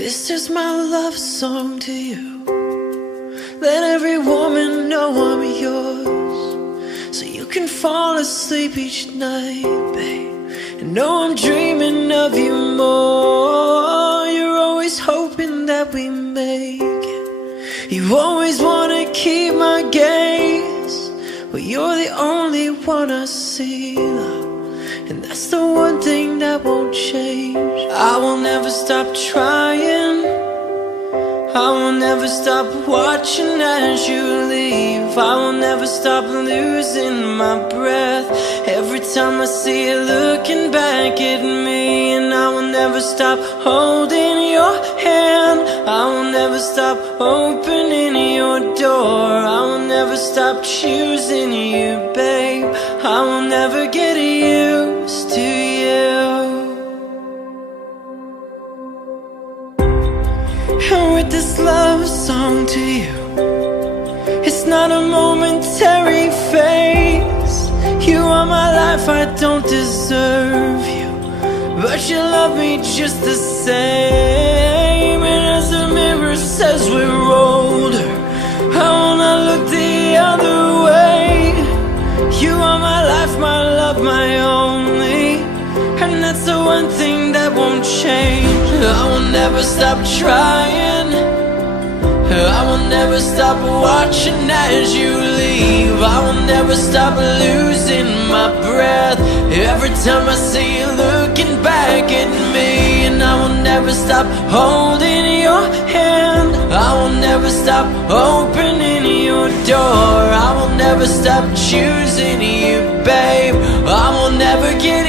This is my love song to you. Let every woman know I'm yours, so you can fall asleep each night, babe, and know I'm dreaming of you more. You're always hoping that we make it. You always wanna keep my gaze, but you're the only one I see, love, and that's the one thing that won't change. I will never stop trying, I will never stop watching as you leave. I will never stop losing my breath every time I see you looking back at me. And I will never stop holding your hand, I will never stop opening your door. I will never stop choosing you, babe. I will never get used to you. And with this love song to you, it's not a momentary phase. You are my life, I don't deserve you, but you love me just the same. And as the mirror says we're older, I will not look the other way. You are my life, my love, my only, and that's the one thing that won't change. I will never stop trying, I will never stop watching as you leave. I will never stop losing my breath every time I see you looking back at me. And I will never stop holding your hand, I will never stop opening your door. I will never stop choosing you, babe. I will never get